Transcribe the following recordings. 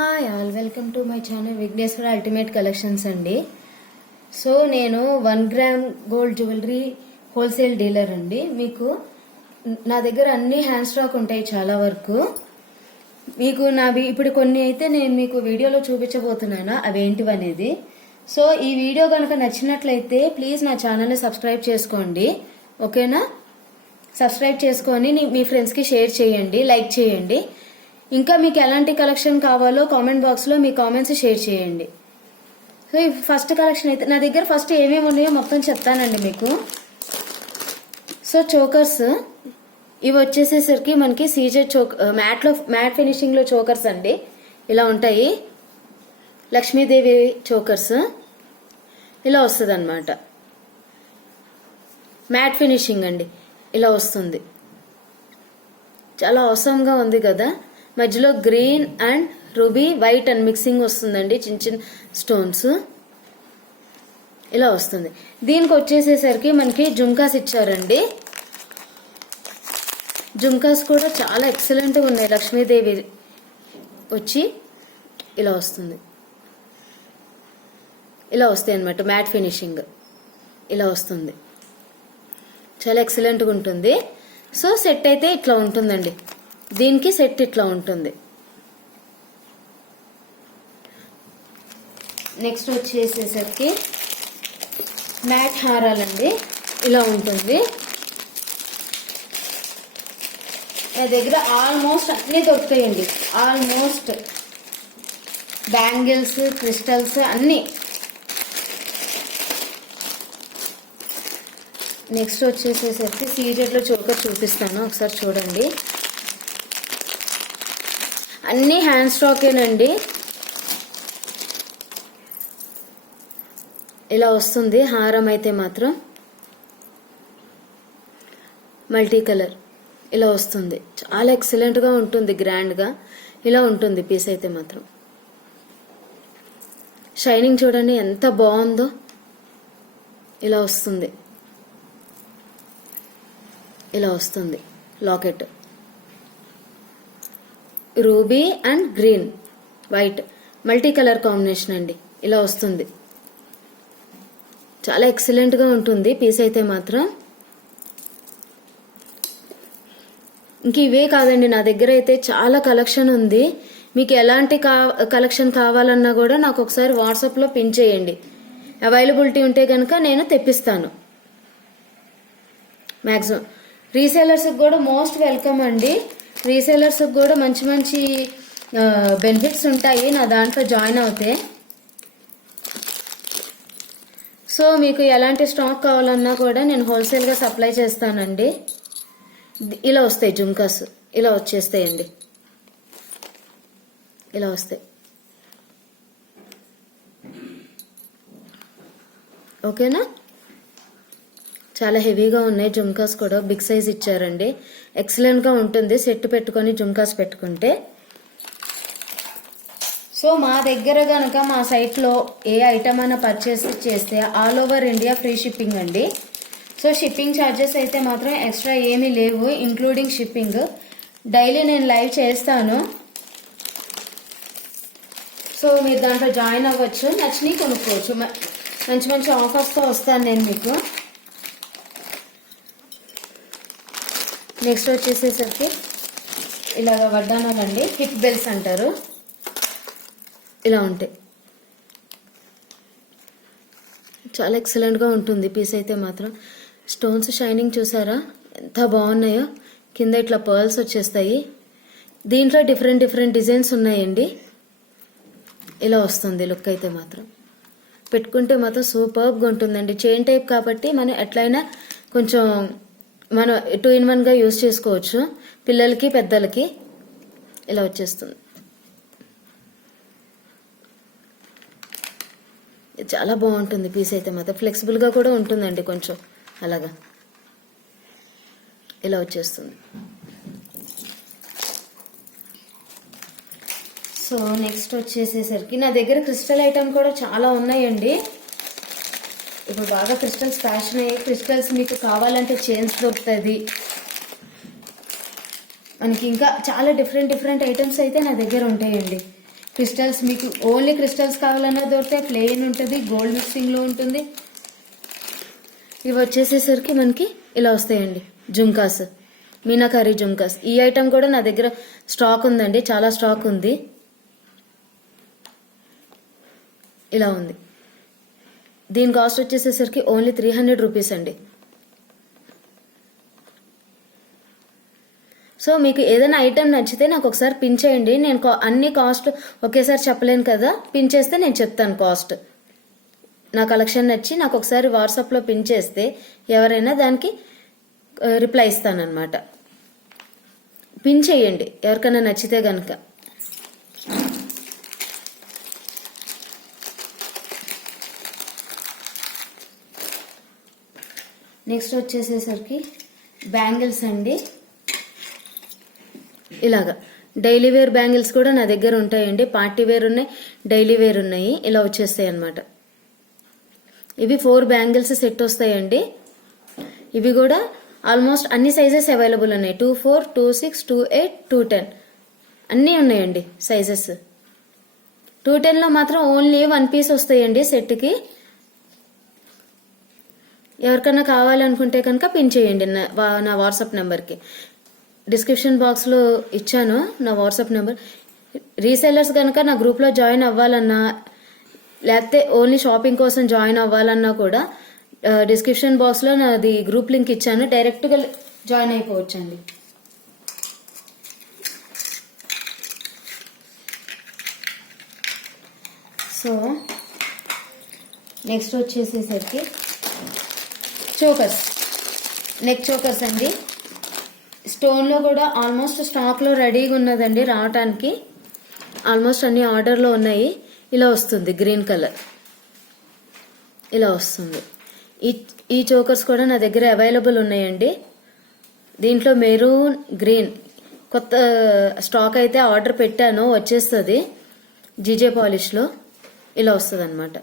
Hi all, welcome to my channel Vighneshwara ultimate collections అండి. So నేను 1 gram gold jewellery wholesale dealer అండి. మీకు నా దగ్గర అన్ని హ్యాండ్ స్టాక్ ఉంటాయి చాలా వరకు. మీకు నావి ఇప్పుడు కొన్ని అయితే నేను మీకు వీడియోలో చూపించబోతున్నాను అవేంటివి అనేది. సో ఈ వీడియో కనుక నచ్చినట్లయితే ప్లీజ్ నా ఛానల్ని సబ్స్క్రైబ్ చేసుకోండి, ఓకేనా? సబ్స్క్రైబ్ చేసుకొని మీ ఫ్రెండ్స్కి షేర్ చేయండి, లైక్ చేయండి. ఇంకా మీకు ఎలాంటి కలెక్షన్ కావాలో కామెంట్ బాక్స్లో మీ కామెంట్స్ షేర్ చేయండి. సో ఈ ఫస్ట్ కలెక్షన్ అయితే నా దగ్గర ఫస్ట్ ఏమేమి ఉన్నాయో మొత్తం చెప్తానండి మీకు. సో చోకర్స్ ఇవి వచ్చేసేసరికి మనకి సీజెడ్ మ్యాట్ ఫినిషింగ్లో చోకర్స్ అండి. ఇలా ఉంటాయి, లక్ష్మీదేవి చోకర్స్ ఇలా వస్తుంది అనమాట. మ్యాట్ ఫినిషింగ్ అండి, ఇలా వస్తుంది. చాలా అవసరంగా ఉంది కదా. మధ్యలో green and ruby white and mixing వస్తుందండి, చిన్న చిన్న స్టోన్స్ ఇలా వస్తుంది. దీనికి వచ్చేసేసరికి మనకి జుంకాస్ ఇచ్చారండి. జుంకాస్ కూడా చాలా ఎక్సలెంట్గా ఉన్నాయి. లక్ష్మీదేవి వచ్చి ఇలా వస్తుంది, ఇలా వస్తాయి అనమాట. మ్యాట్ ఫినిషింగ్ ఇలా వస్తుంది, చాలా ఎక్సలెంట్గా ఉంటుంది. సో సెట్ అయితే ఇట్లా ఉంటుందండి, దీనికి సెట్ ఇట్లా ఉంటుంది. నెక్స్ట్ వచ్చేసేసరికి మ్యాట్ హారాలండి, ఇలా ఉంటుంది. నా దగ్గర ఆల్మోస్ట్ అన్నీ దొరుకుతాయండి. ఆల్మోస్ట్ బ్యాంగిల్స్, క్రిస్టల్స్ అన్నీ. నెక్స్ట్ వచ్చేసేసరికి సీజెడ్లో చోకర్ చూపిస్తాను, ఒకసారి చూడండి. అన్ని హ్యాండ్ స్టాకేనండి. ఇలా వస్తుంది హారం అయితే మాత్రం. మల్టీ కలర్ ఇలా వస్తుంది, చాలా ఎక్సలెంట్గా ఉంటుంది, గ్రాండ్గా ఇలా ఉంటుంది పీస్ అయితే మాత్రం. షైనింగ్ చూడండి ఎంత బాగుందో, ఇలా వస్తుంది. ఇలా వస్తుంది locket, ruby and green white multi colour combination అండి, ఇలా వస్తుంది. చాలా ఎక్సలెంట్గా ఉంటుంది పీస్ అయితే మాత్రం. ఇంక ఇవే కాదండి, నా దగ్గర అయితే చాలా కలెక్షన్ ఉంది. మీకు ఎలాంటి కలెక్షన్ కావాలన్నా కూడా నాకు ఒకసారి వాట్సాప్లో పిన్ చేయండి. అవైలబిలిటీ ఉంటే కనుక నేను తెప్పిస్తాను. మ్యాక్సిమం రీసేలర్స్కి కూడా మోస్ట్ వెల్కమ్ అండి. రీసేలర్స్ కూడా మంచి మంచి బెనిఫిట్స్ ఉంటాయి నా దాంట్లో జాయిన్ అవుతే. సో మీకు ఎలాంటి స్టాక్ కావాలన్నా కూడా నేను హోల్సేల్గా సప్లై చేస్తానండి. ఇలా వస్తాయి జుంకాస్, ఇలా వచ్చేస్తాయండి, ఇలా వస్తాయి, ఓకేనా? చాలా హెవీగా ఉన్నాయి జుంకాస్ కూడా, బిగ్ సైజ్ ఇచ్చారండి. ఎక్సలెంట్గా ఉంటుంది సెట్ పెట్టుకొని జుంకాస్ పెట్టుకుంటే. సో మా దగ్గర కనుక మా సైట్లో ఏ ఐటమ్ అయినా పర్చేస్ చేస్తే all over India free shipping అండి. సో షిప్పింగ్ ఛార్జెస్ అయితే మాత్రం ఎక్స్ట్రా ఏమీ లేవు, ఇంక్లూడింగ్ షిప్పింగ్. డైలీ నేను లైవ్ చేస్తాను, సో మీరు దాంట్లో జాయిన్ అవ్వచ్చు, నచ్చినవి కొనుక్కోవచ్చు. మంచి మంచి ఆఫర్స్తో వస్తాను నేను మీకు. నెక్స్ట్ వచ్చేసేసరికి ఇలాగ వడ్డానాలండి, హిప్ బెల్స్ అంటారు, ఇలా ఉంటాయి. చాలా ఎక్సలెంట్గా ఉంటుంది పీస్ అయితే మాత్రం. స్టోన్స్ షైనింగ్ చూసారా ఎంత బాగున్నాయో, కింద ఇట్లా పర్ల్స్ వచ్చేస్తాయి. దీంట్లో డిఫరెంట్ డిఫరెంట్ డిజైన్స్ ఉన్నాయండి. ఇలా వస్తుంది లుక్ అయితే మాత్రం. పెట్టుకుంటే మాత్రం సూపర్గా ఉంటుందండి. చైన్ టైప్ కాబట్టి మనం ఎట్లయినా కొంచెం మనం 2 in 1గా యూజ్ చేసుకోవచ్చు, పిల్లలకి పెద్దలకి. ఇలా వచ్చేస్తుంది, చాలా బాగుంటుంది పీస్ అయితే మాత్రం. ఫ్లెక్సిబుల్గా కూడా ఉంటుందండి కొంచెం, అలాగా ఇలా వచ్చేస్తుంది. సో నెక్స్ట్ వచ్చేసేసరికి నా దగ్గర క్రిస్టల్ ఐటమ్ కూడా చాలా ఉన్నాయండి. ఇప్పుడు బాగా క్రిస్టల్స్ ఫ్యాషన్ అయ్యాయి. క్రిస్టల్స్ మీకు కావాలంటే చైన్స్ దొరుకుతుంది మనకి. ఇంకా చాలా డిఫరెంట్ డిఫరెంట్ ఐటమ్స్ అయితే నా దగ్గర ఉంటాయండి. క్రిస్టల్స్ మీకు ఓన్లీ క్రిస్టల్స్ కావాలన్నా దొరుకుతాయి, ప్లెయిన్ ఉంటుంది, గోల్డ్ మిక్సింగ్లో ఉంటుంది. ఇవి వచ్చేసేసరికి మనకి ఇలా వస్తాయండి జుంకాస్, మీనాకారి జుంకాస్. ఈ ఐటమ్ కూడా నా దగ్గర స్టాక్ ఉందండి, చాలా స్టాక్ ఉంది. ఇలా ఉంది. దీని కాస్ట్ వచ్చేసేసరికి ఓన్లీ 300 రూపీస్ అండి. సో మీకు ఏదైనా ఐటెం నచ్చితే నాకు ఒకసారి పిన్ చేయండి. నేను అన్ని కాస్ట్ ఒకేసారి చెప్పలేను కదా, పిన్ చేస్తే నేను చెప్తాను కాస్ట్. నా కలెక్షన్ నచ్చి నాకు ఒకసారి వాట్సాప్లో పిన్ చేస్తే ఎవరైనా దానికి రిప్లై ఇస్తానన్నమాట. పిన్ చేయండి ఎవరికైనా నచ్చితే కనుక. నెక్స్ట్ వచ్చేసేసరికి బ్యాంగిల్స్ అండి. ఇలాగా డైలీ వేర్ బ్యాంగిల్స్ కూడా నా దగ్గర ఉంటాయండి. పార్టీ వేర్ ఉన్నాయి, డైలీ వేర్ ఉన్నాయి. ఇలా వచ్చేస్తాయి అన్నమాట. ఇవి 4 బ్యాంగిల్స్ సెట్ వస్తాయండి. ఇవి కూడా ఆల్మోస్ట్ అన్ని సైజెస్ అవైలబుల్ ఉన్నాయి. 24, 26, 28, 210 అన్నీ ఉన్నాయండి సైజెస్. 210లో మాత్రం ఓన్లీ 1 పీస్ వస్తాయండి సెట్కి. ఎవరికైనా కావాలనుకుంటే కనుక పిన్ చేయండి నా వాట్సాప్ నెంబర్కి. డిస్క్రిప్షన్ బాక్స్లో ఇచ్చాను నా వాట్సాప్ నెంబర్. రీసెల్లర్స్ కనుక నా గ్రూప్లో జాయిన్ అవ్వాలన్నా, లేకపోతే ఓన్లీ షాపింగ్ కోసం జాయిన్ అవ్వాలన్నా కూడా డిస్క్రిప్షన్ బాక్స్లో నాది గ్రూప్ లింక్ ఇచ్చాను, డైరెక్ట్గా జాయిన్ అయిపోవచ్చండి. సో నెక్స్ట్ వచ్చేసేసరికి చోకర్స్, నెక్ చోకర్స్ అండి. స్టోన్లో కూడా ఆల్మోస్ట్ స్టాక్లో రెడీగా ఉన్నదండి రావటానికి. ఆల్మోస్ట్ అన్ని ఆర్డర్లో ఉన్నాయి. ఇలా వస్తుంది గ్రీన్ కలర్, ఇలా వస్తుంది. ఈ చోకర్స్ కూడా నా దగ్గర అవైలబుల్ ఉన్నాయండి. దీంట్లో మెరూన్, గ్రీన్ కొత్త స్టాక్ అయితే ఆర్డర్ పెట్టాను, వచ్చేస్తుంది జీజే పాలిష్లో. ఇలా వస్తుంది అనమాట.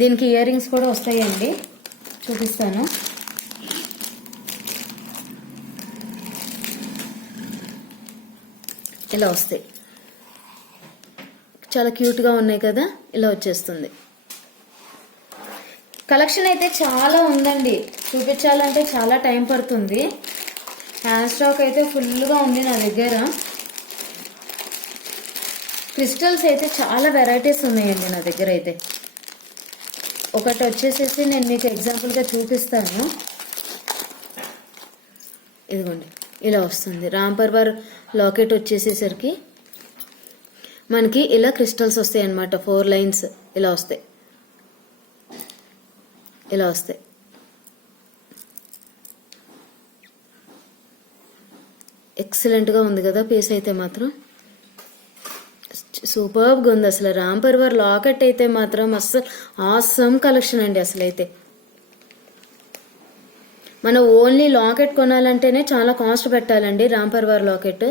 దీనికి ఇయర్ రింగ్స్ కూడా వస్తాయండి, చూపిస్తాను. ఇలా వస్తాయి, చాలా క్యూట్గా ఉన్నాయి కదా. ఇలా వచ్చేస్తుంది. కలెక్షన్ అయితే చాలా ఉందండి, చూపించాలంటే చాలా టైం పడుతుంది. హ్యాండ్ స్టాక్ అయితే ఫుల్గా ఉంది నా దగ్గర. క్రిస్టల్స్ అయితే చాలా వెరైటీస్ ఉన్నాయండి నా దగ్గర అయితే. ఒకటి వచ్చేసేసి నేను మీకు ఎగ్జాంపుల్గా చూపిస్తాను. ఇదిగోండి, ఇలా వస్తుంది. రాంపర్వర్ లాకెట్ వచ్చేసేసరికి మనకి ఇలా క్రిస్టల్స్ వస్తాయి అన్నమాట. 4 లైన్స్ ఇలా వస్తాయి, ఇలా వస్తాయి. ఎక్సలెంట్గా ఉంది కదా పీస్ అయితే మాత్రం. సూపర్గా ఉంది అసలు. రాంపర్వర్ లాకెట్ అయితే మాత్రం అస్సలు ఆసమ్ కలెక్షన్ అండి. అసలు అయితే మనం ఓన్లీ లాకెట్ కొనాలంటేనే చాలా కాస్ట్ పెట్టాలండి. రాంపర్వర్ లాకెట్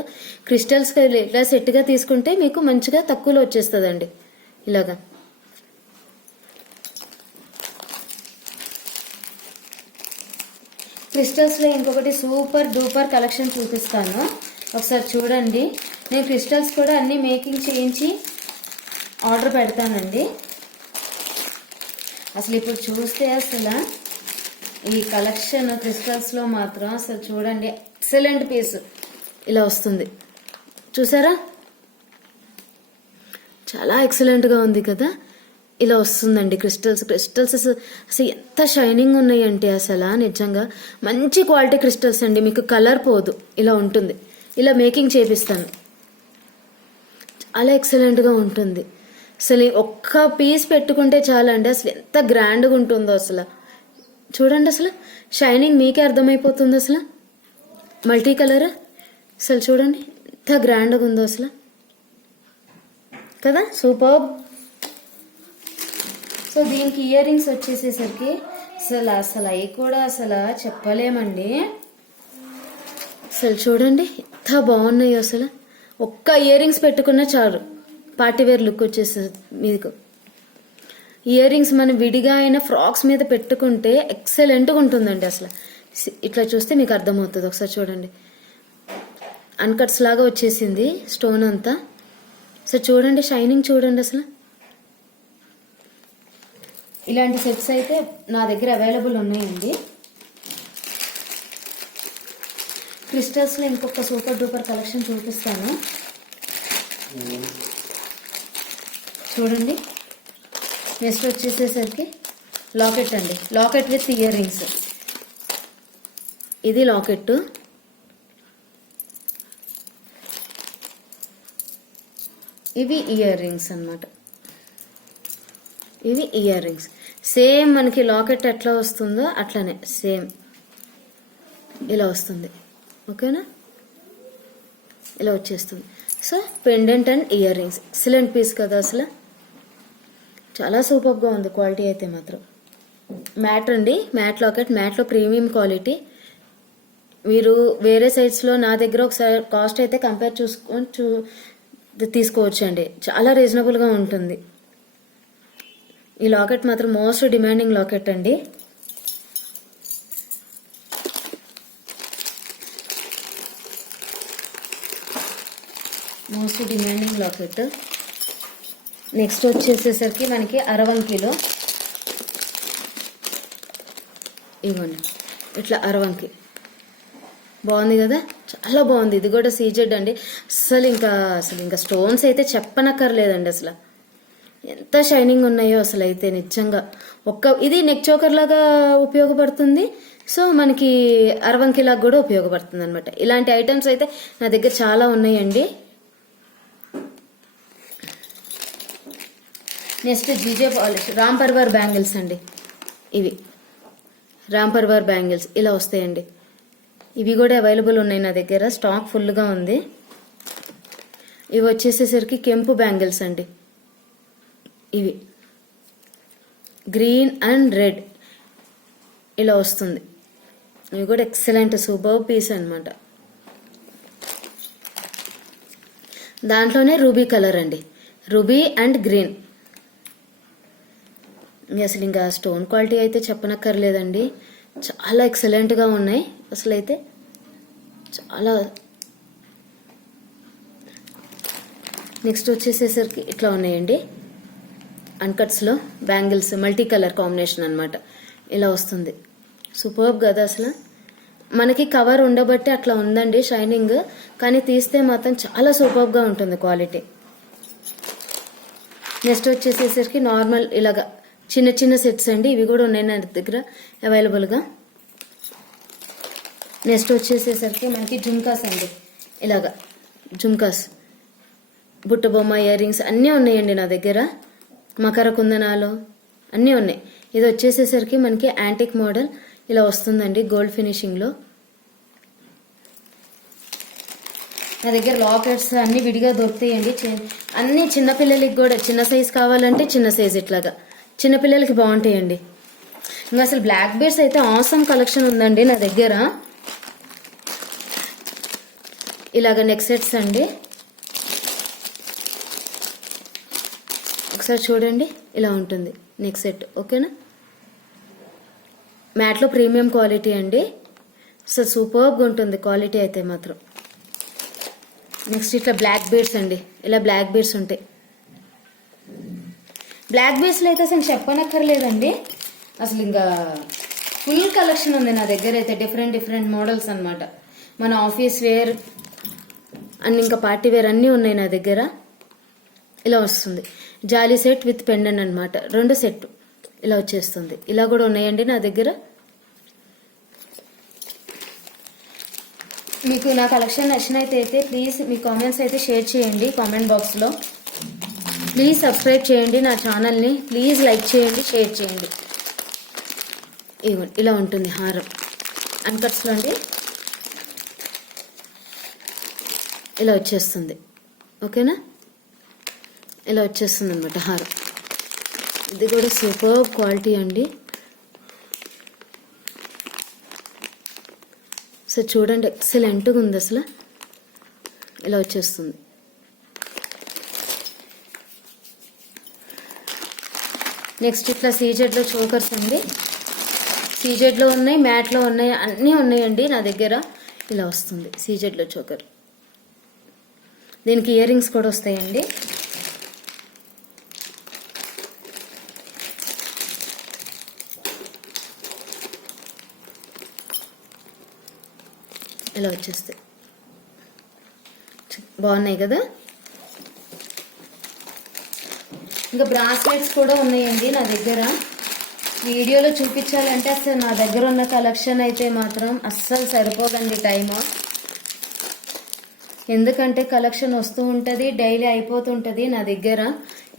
క్రిస్టల్స్ ఇలా సెట్గా తీసుకుంటే మీకు మంచిగా తక్కువలో వచ్చేస్తుందండి. ఇలాగా క్రిస్టల్స్లో ఇంకొకటి సూపర్ డూపర్ కలెక్షన్ చూపిస్తాను, ఒకసారి చూడండి. నేను క్రిస్టల్స్ కూడా అన్నీ మేకింగ్ చేయించి ఆర్డర్ పెడతానండి. అసలు ఇప్పుడు చూస్తే అసలు ఈ కలెక్షన్ క్రిస్టల్స్లో మాత్రం అసలు చూడండి, ఎక్సలెంట్ పీస్ ఇలా వస్తుంది. చూసారా, చాలా ఎక్సలెంట్గా ఉంది కదా. ఇలా వస్తుందండి క్రిస్టల్స్. అసలు ఎంత షైనింగ్ ఉన్నాయంటే అసలు నిజంగా మంచి క్వాలిటీ క్రిస్టల్స్ అండి. మీకు కలర్ పోదు, ఇలా ఉంటుంది. ఇలా మేకింగ్ చేపిస్తాను, చాలా ఎక్సలెంట్గా ఉంటుంది. అసలు ఒక్క పీస్ పెట్టుకుంటే చాలండి. అసలు ఎంత గ్రాండ్గా ఉంటుందో అసలు. చూడండి, అసలు షైనింగ్ మీకే అర్థమైపోతుంది అసలు. మల్టీ కలర్ అసలు చూడండి ఎంత గ్రాండ్గా ఉందో అసలు కదా, సూపర్. సో దీనికి ఇయర్ రింగ్స్ వచ్చేసేసరికి అసలు అవి కూడా అసలు చెప్పలేమండి. అసలు చూడండి ఎంత బాగున్నాయో అసలు. ఒక్క ఇయర్ రింగ్స్ పెట్టుకున్నా చాలు, పార్టీవేర్ లుక్ వచ్చేస్తుంది మీకు. ఇయర్ రింగ్స్ మనం విడిగా అయినా ఫ్రాక్స్ మీద పెట్టుకుంటే ఎక్సలెంట్గా ఉంటుందండి అసలు. ఇట్లా చూస్తే మీకు అర్థమవుతుంది, ఒకసారి చూడండి. అన్కట్స్ లాగా వచ్చేసింది స్టోన్ అంతా. సో చూడండి, షైనింగ్ చూడండి అసలు. ఇలాంటి సెట్స్ అయితే నా దగ్గర అవైలబుల్ ఉన్నాయండి. క్రిస్టల్స్లో ఇంకొక సూపర్ డూపర్ కలెక్షన్ చూపిస్తాను చూడండి. నెక్స్ట్ వచ్చేసేసరికి లాకెట్ అండి. Locket with earrings. ఇది లాకెట్. ఇవి ఇయర్ రింగ్స్ అన్నమాట. ఇవి ఇయర్ రింగ్స్. సేమ్ మనకి లాకెట్ ఎట్లా వస్తుందో అట్లానే సేమ్ ఇలా వస్తుంది. ఓకేనా, ఇలా వచ్చేస్తుంది. So pendant and earrings, excellent piece కదా అసలు. చాలా సూపర్గా ఉంది క్వాలిటీ అయితే మాత్రం. మ్యాట్ అండి, మ్యాట్ లాకెట్. మ్యాట్లో ప్రీమియం క్వాలిటీ. మీరు వేరే సైట్స్లో నా దగ్గర ఒకసారి కాస్ట్ అయితే కంపేర్ చూసుకొని తీసుకోవచ్చు అండి. చాలా రీజనబుల్గా ఉంటుంది. ఈ లాకెట్ మాత్రం మోస్ట్ డిమాండింగ్ లాకెట్ అండి. Most demanding locket. నెక్స్ట్ వచ్చేసేసరికి మనకి అరవంకిలో ఇవ్వండి, ఇట్లా అరవంకి. బాగుంది కదా, చాలా బాగుంది. ఇది కూడా సీజెడ్ అండి. అసలు ఇంకా స్టోన్స్ అయితే చెప్పనక్కర్లేదండి. అసలు ఎంత షైనింగ్ ఉన్నాయో అసలు అయితే నిజంగా. ఇది నెక్ చోకర్ లాగా ఉపయోగపడుతుంది. సో మనకి అరవంకిలాగా కూడా ఉపయోగపడుతుంది అనమాట. ఇలాంటి ఐటమ్స్ అయితే నా దగ్గర చాలా ఉన్నాయండి. Next GJ polish Ram Parivar bangles అండి. ఇవి రామ్ పర్వార్ బ్యాంగిల్స్ ఇలా వస్తాయండి. ఇవి కూడా అవైలబుల్ ఉన్నాయి నా దగ్గర, స్టాక్ ఫుల్గా ఉంది. ఇవి వచ్చేసేసరికి కెంపు బ్యాంగిల్స్ అండి. ఇవి గ్రీన్ అండ్ రెడ్ ఇలా వస్తుంది. ఇవి కూడా ఎక్సలెంట్ సూపర్ పీస్ అనమాట. దాంట్లోనే రూబీ కలర్ అండి, రూబీ అండ్ గ్రీన్. అసలు ఇంకా స్టోన్ క్వాలిటీ అయితే చెప్పనక్కర్లేదండి. చాలా ఎక్సలెంట్గా ఉన్నాయి అసలు అయితే చాలా. నెక్స్ట్ వచ్చేసేసరికి ఇట్లా ఉన్నాయండి అన్కట్స్లో బ్యాంగిల్స్, మల్టీ కలర్ కాంబినేషన్ అనమాట. ఇలా వస్తుంది. సూపర్బ్ కదా అసలు. మనకి కవర్ ఉండబట్టి అట్లా ఉందండి షైనింగ్, కానీ తీస్తే మాత్రం చాలా సూపర్బ్గా ఉంటుంది క్వాలిటీ. నెక్స్ట్ వచ్చేసేసరికి నార్మల్ ఇలాగా చిన్న చిన్న సెట్స్ అండి. ఇవి కూడా ఉన్నాయి నా దగ్గర అవైలబుల్గా. నెక్స్ట్ వచ్చేసేసరికి మనకి జుమ్కాస్ అండి. ఇలాగా జుమ్కాస్, బుట్ట బొమ్మ, ఇయర్ రింగ్స్ అన్నీ ఉన్నాయండి నా దగ్గర. మకర కుందనాలు అన్నీ ఉన్నాయి. ఇది వచ్చేసేసరికి మనకి యాంటిక్ మోడల్ ఇలా వస్తుందండి గోల్డ్ ఫినిషింగ్లో. నా దగ్గర లాకెట్స్ అన్నీ విడిగా దొరుకుతాయండి. అన్నీ చిన్నపిల్లలకి కూడా చిన్న సైజ్ కావాలంటే చిన్న సైజ్ ఇట్లాగా చిన్నపిల్లలకి బాగుంటాయండి. ఇంకా అసలు బ్లాక్ బీడ్స్ అయితే ఆసమ్ కలెక్షన్ ఉందండి నా దగ్గర. ఇలాగ నెక్ సెట్స్ అండి. ఒకసారి చూడండి, ఇలా ఉంటుంది నెక్ సెట్. ఓకేనా, మ్యాట్లో ప్రీమియం క్వాలిటీ అండి. సో సూపర్గా ఉంటుంది క్వాలిటీ అయితే మాత్రం. నెక్స్ట్ ఇట్లా బ్లాక్ బీడ్స్ అండి. ఇలా బ్లాక్ బీడ్స్ ఉంటాయి. బ్లాక్ బీడ్స్లో అయితే అసలు చెప్పనక్కర్లేదండి. అసలు ఇంకా ఫుల్ కలెక్షన్ ఉంది నా దగ్గర అయితే. డిఫరెంట్ మోడల్స్ అనమాట. మన ఆఫీస్ వేర్ అండ్ ఇంకా పార్టీ వేర్ అన్నీ ఉన్నాయి నా దగ్గర. ఇలా వస్తుంది జాలీ సెట్ విత్ పెండెంట్ అనమాట. 2 సెట్ ఇలా వచ్చేస్తుంది. ఇలా కూడా ఉన్నాయండి నా దగ్గర. మీకు నా కలెక్షన్ నచ్చినైతే ప్లీజ్ మీ కామెంట్స్ అయితే షేర్ చేయండి కామెంట్ బాక్స్లో. ప్లీజ్ సబ్స్క్రైబ్ చేయండి నా ఛానల్ని. ప్లీజ్ లైక్ చేయండి, షేర్ చేయండి. ఇలా ఉంటుంది హారం అన్కట్స్లో అండి. ఇలా వచ్చేస్తుంది. ఓకేనా, ఇలా వచ్చేస్తుంది అనమాట హారం. ఇది కూడా సూపర్ క్వాలిటీ అండి. సో చూడండి, ఎక్సలెంట్గా ఉంది అసలు. ఇలా వచ్చేస్తుంది. నెక్స్ట్ ఇట్లా సీజెడ్లో చోకర్స్ అండి. సీజెడ్లో ఉన్నాయి, మ్యాట్లో ఉన్నాయి, అన్నీ ఉన్నాయండి నా దగ్గర. ఇలా వస్తుంది సీజెడ్లో చోకర్. దీనికి ఇయర్ రింగ్స్ కూడా వస్తాయండి. ఇలా వచ్చేస్తాయి, బాగున్నాయి కదా. ఇంకా బ్రాస్లెట్స్ కూడా ఉన్నాయండి నా దగ్గర. వీడియోలో చూపించాలంటే అసలు నా దగ్గర ఉన్న కలెక్షన్ అయితే మాత్రం అస్సలు సరిపోదండి టైము. ఎందుకంటే కలెక్షన్ వస్తూ ఉంటుంది, డైలీ అయిపోతుంటుంది. నా దగ్గర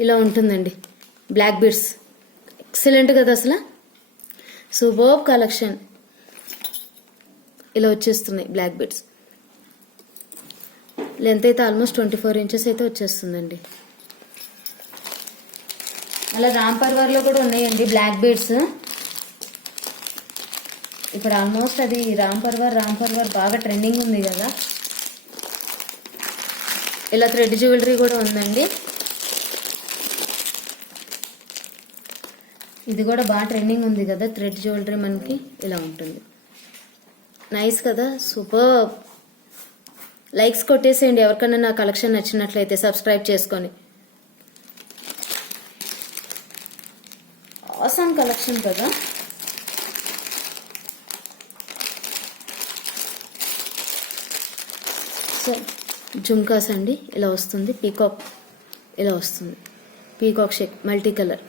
ఇలా ఉంటుందండి బ్లాక్ బీడ్స్, ఎక్సలెంట్ కదా అసలు, సూపర్ కలెక్షన్. ఇలా వచ్చేస్తున్నాయి బ్లాక్ బీడ్స్. లెంత్ అయితే ఆల్మోస్ట్ 24 ఇంచెస్ అయితే వచ్చేస్తుందండి. అలా రామ్ పర్వర్లో కూడా ఉన్నాయండి బ్లాక్ బీడ్స్. ఇప్పుడు ఆల్మోస్ట్ అది రామ్ పర్వర్ బాగా ట్రెండింగ్ ఉంది కదా. ఇలా థ్రెడ్ జ్యువెలరీ కూడా ఉందండి. ఇది కూడా బాగా ట్రెండింగ్ ఉంది కదా థ్రెడ్ జ్యువెలరీ. మనకి ఇలా ఉంటుంది, నైస్ కదా, సూపర్. లైక్స్ కొట్టేసేయండి ఎవరికైనా నా కలెక్షన్ నచ్చినట్లయితే, సబ్స్క్రైబ్ చేసుకొని. ఆసమ్ కలెక్షన్ కదా. సో జుమ్కాస్ అండి, ఇలా వస్తుంది. పీకాక్ ఇలా వస్తుంది, పీకాక్ షేక్ మల్టీ కలర్.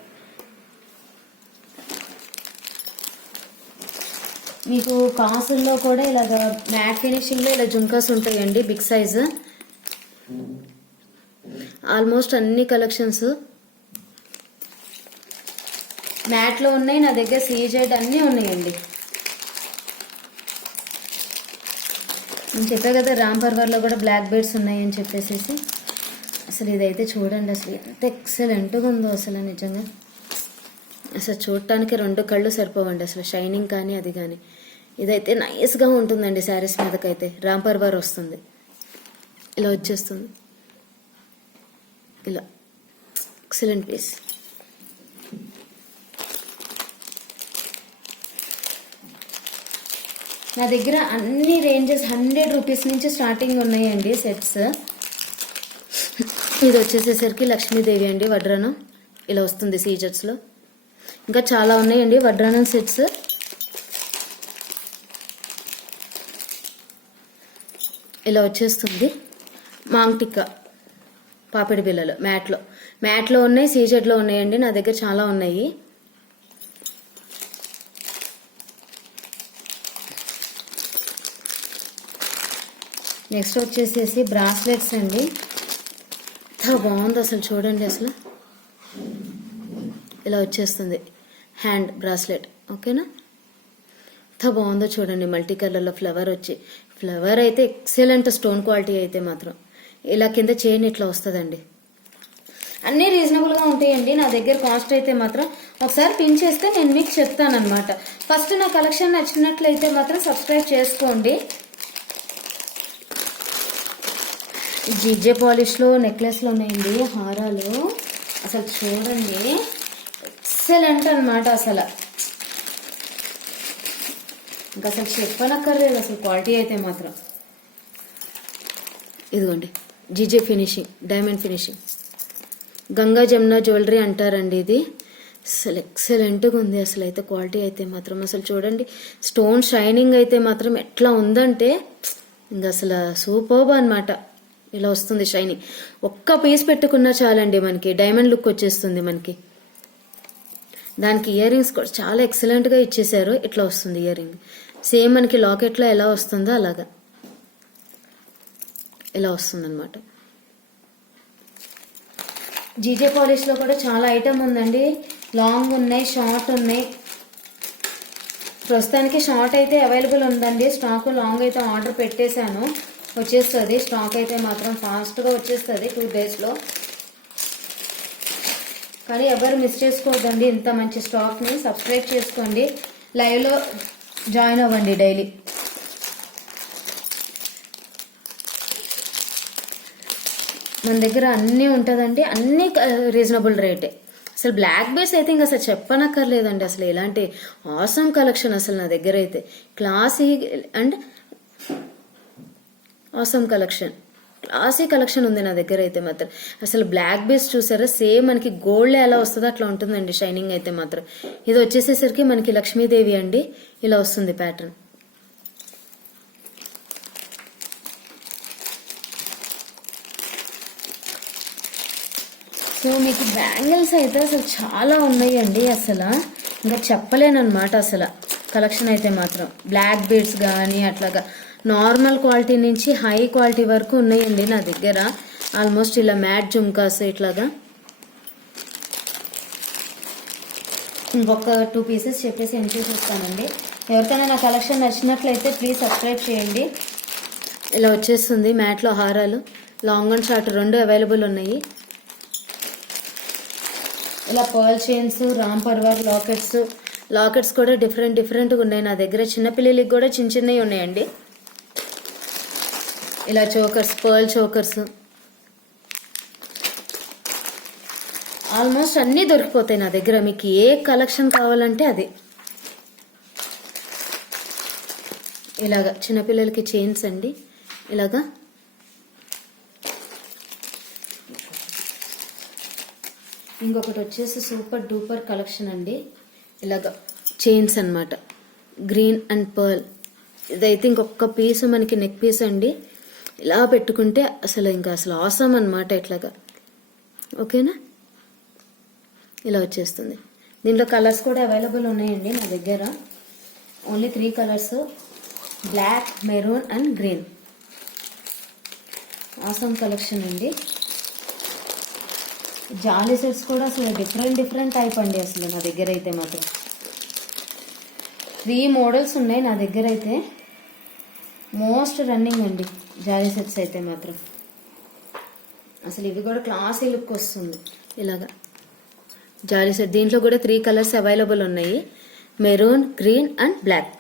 మీకు కాసుల్లో కూడా ఇలాగ మ్యాట్ ఫినిషింగ్లో ఇలా జుమ్కాస్ ఉంటాయండి, బిగ్ సైజు. ఆల్మోస్ట్ అన్ని కలెక్షన్స్ మ్యాట్లో ఉన్నాయి నా దగ్గర. సీజెడ్ అన్నీ ఉన్నాయండి. నేను చెప్పా కదా రామ్ పర్వర్లో కూడా బ్లాక్ బీడ్స్ ఉన్నాయని చెప్పేసి. అసలు ఇదైతే చూడండి అసలు ఎంత ఎక్సలెంట్గా ఉందో అసలు, నిజంగా అసలు చూడటానికి 2 కళ్ళు సరిపోవండి అసలు, షైనింగ్ కానీ అది కానీ. ఇదైతే నైస్గా ఉంటుందండి శారీస్ మీదకైతే. రామ్ పర్వర్ వస్తుంది, ఇలా వచ్చేస్తుంది, ఇలా ఎక్సలెంట్ పీస్. నా దగ్గర అన్ని రేంజెస్ 100 రూపీస్ నుంచి స్టార్టింగ్ ఉన్నాయండి సెట్స్. ఇది వచ్చేసేసరికి లక్ష్మీదేవి అండి, వడ్రానం ఇలా వస్తుంది సీజర్స్లో. ఇంకా చాలా ఉన్నాయండి వడ్రానం సెట్స్. ఇలా వచ్చేస్తుంది మాంగ్ టిక్కా పాపిడి బిళ్ళలు మ్యాట్లో ఉన్నాయి, సీజెడ్లో ఉన్నాయండి. నా దగ్గర చాలా ఉన్నాయి. నెక్స్ట్ వచ్చేసేసి బ్రాస్లెట్స్ అండి. ఎంత బాగుంది అసలు, చూడండి అసలు. ఇలా వచ్చేస్తుంది హ్యాండ్ బ్రాస్లెట్, ఓకేనా. ఎంత బాగుందో చూడండి, మల్టీ కలర్లో ఫ్లవర్ వచ్చి. ఫ్లవర్ అయితే ఎక్సలెంట్, స్టోన్ క్వాలిటీ అయితే మాత్రం. ఇలా కింద చైన్ ఇట్లా వస్తుందండి. అన్నీ రీజనబుల్గా ఉంటాయండి నా దగ్గర. కాస్ట్ అయితే మాత్రం ఒకసారి పిన్ చేస్తే నేను మీకు చెప్తానమాట. ఫస్ట్ నా కలెక్షన్ నచ్చినట్లయితే మాత్రం సబ్స్క్రైబ్ చేసుకోండి. జిజే పాలిష్లో నెక్లెస్లు ఉన్నాయండి, హారాలు. అసలు చూడండి ఎక్సలెంట్ అనమాట అసలు. ఇంకా అసలు చెప్పనక్కర్లేదు అసలు క్వాలిటీ అయితే మాత్రం. ఇదిగోండి GJ finishing, diamond finishing, Ganga Jamuna jewellery అంటారండి ఇది. అసలు ఎక్సలెంట్గా ఉంది అసలు అయితే క్వాలిటీ అయితే మాత్రం. అసలు చూడండి స్టోన్ షైనింగ్ అయితే మాత్రం ఎట్లా ఉందంటే ఇంకా అసలు సూపర్బ్ అనమాట. ఇలా వస్తుంది షైనింగ్. ఒక్క పీస్ పెట్టుకున్నా చాలండి మనకి డైమండ్ లుక్ వచ్చేస్తుంది మనకి. దానికి ఇయర్ రింగ్స్ కూడా చాలా ఎక్సలెంట్గా ఇచ్చేసారు. ఇట్లా వస్తుంది ఇయర్ రింగ్, సేమ్ మనకి లాకెట్లో ఎలా వస్తుందో అలాగా ఇలా వస్తుంది అనమాట. జీజే పాలిష్లో కూడా చాలా ఐటమ్ ఉందండి. లాంగ్ ఉన్నాయి, షార్ట్ ఉన్నాయి. ప్రస్తుతానికి షార్ట్ అయితే అవైలబుల్ ఉందండి స్టాక్. లాంగ్ అయితే ఆర్డర్ పెట్టేశాను, వచ్చేస్తుంది. స్టాక్ అయితే మాత్రం ఫాస్ట్గా వచ్చేస్తుంది 2 డేస్లో. కానీ ఎవరు మిస్ చేసుకోవద్దండి ఇంత మంచి స్టాక్ని. సబ్స్క్రైబ్ చేసుకోండి, లైవ్లో జాయిన్ అవ్వండి డైలీ. మన దగ్గర అన్నీ ఉంటుందండి, అన్నీ రీజనబుల్ రేటే. అసలు బ్లాక్ బీడ్స్ అయితే ఇంకా అసలు చెప్పనక్కర్లేదండి. అసలు ఇలాంటి ఆసమ్ కలెక్షన్ అసలు నా దగ్గర అయితే classy and awesome collection. Classy collection ఉంది నా దగ్గర అయితే మాత్రం. అసలు బ్లాక్ బేస్ చూసారా, సేమ్ మనకి గోల్డ్ ఎలా వస్తుందో అట్లా ఉంటుందండి షైనింగ్ అయితే మాత్రం. ఇది వచ్చేసేసరికి మనకి లక్ష్మీదేవి అండి, ఇలా వస్తుంది ప్యాటర్న్. సో మీకు బ్యాంగిల్స్ అయితే అసలు చాలా ఉన్నాయండి, అసలు ఇంకా చెప్పలేనమాట అసలు కలెక్షన్ అయితే మాత్రం. బ్లాక్ బీడ్స్ కానీ అట్లాగా నార్మల్ క్వాలిటీ నుంచి హై క్వాలిటీ వరకు ఉన్నాయండి నా దగ్గర. ఆల్మోస్ట్ ఇలా మ్యాట్ జుమ్కాస్ ఇట్లాగా. ఇంకొక 2 పీసెస్ చెప్పేసి ఎండ్ చేసేస్తానండి. ఎవరికైనా నా కలెక్షన్ నచ్చినట్లయితే ప్లీజ్ సబ్స్క్రైబ్ చేయండి. ఇలా వచ్చేస్తుంది మ్యాట్లో హారాలు, లాంగ్ అండ్ షార్ట్ 2 అవైలబుల్ ఉన్నాయి. ఇలా pearl chains, Ram Parivar lockets కూడా డిఫరెంట్గా ఉన్నాయి నా దగ్గర. చిన్నపిల్లలకి కూడా చిన్నవి ఉన్నాయండి. ఇలా చోకర్స్, పర్ల్ చోకర్స్ ఆల్మోస్ట్ అన్నీ దొరికిపోతాయి నా దగ్గర. మీకు ఏ కలెక్షన్ కావాలంటే అది. ఇలాగా చిన్నపిల్లలకి చైన్స్ అండి, ఇలాగా ఇంకొకటి వచ్చేసి సూపర్ డూపర్ కలెక్షన్ అండి. ఇలాగా చైన్స్ అన్నమాట, గ్రీన్ అండ్ పర్ల్. ఇదైతే ఇంకొక పీస్ మనకి నెక్ పీస్ అండి. ఇలా పెట్టుకుంటే అసలు ఆసమ్ అన్నమాట ఇట్లాగా. ఓకేనా, ఇలా వచ్చేస్తుంది. దీంట్లో కలర్స్ కూడా అవైలబుల్ ఉన్నాయండి నా దగ్గర. Only 3 colours, black, maroon and green. Awesome collection అండి. జాలీ సెట్స్ కూడా అసలు డిఫరెంట్ టైప్ అండి అసలు నా దగ్గర అయితే మాత్రం. 3 మోడల్స్ ఉన్నాయి నా దగ్గర అయితే. మోస్ట్ రన్నింగ్ అండి జాలీ సెట్స్ అయితే మాత్రం. అసలు ఇవి కూడా క్లాసీ లుక్ వస్తుంది ఇలాగా జాలీ సెట్. దీంట్లో కూడా 3 కలర్స్ అవైలబుల్ ఉన్నాయి, మెరూన్, గ్రీన్ అండ్ బ్లాక్.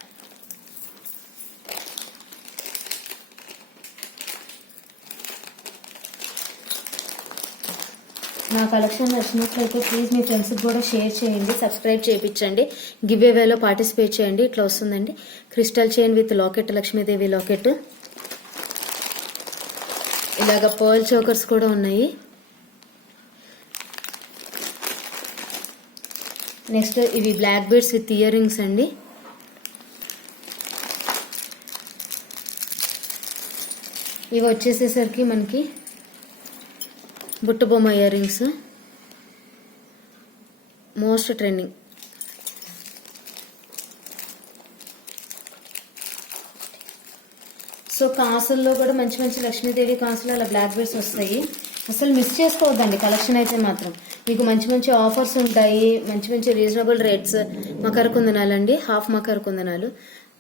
నా కలెక్షన్ నచ్చినట్లయితే ప్లీజ్ మీ ఫ్రెండ్స్కి కూడా షేర్ చేయండి, సబ్స్క్రైబ్ చేయించండి, గివ్ అవేలో పార్టిసిపేట్ చేయండి. ఇట్లా వస్తుందండి crystal chain with locket, Lakshmidevi locket. ఇలాగ పర్ల్ చోకర్స్ కూడా ఉన్నాయి. నెక్స్ట్ ఇవి black beads with earrings అండి. ఇవి వచ్చేసేసరికి మనకి Butta Bomma earrings, most trending. So కాసుల్లో కూడా మంచి లక్ష్మీదేవి కాసులు అలా బ్లాక్ బీడ్స్ వస్తాయి. అసలు మిస్ చేసుకోవద్దండి కలెక్షన్ అయితే మాత్రం. మీకు మంచి ఆఫర్స్ ఉంటాయి, మంచి రీజనబుల్ రేట్స్. మకర కుందనాలు అండి, హాఫ్ మకర కుందనాలు.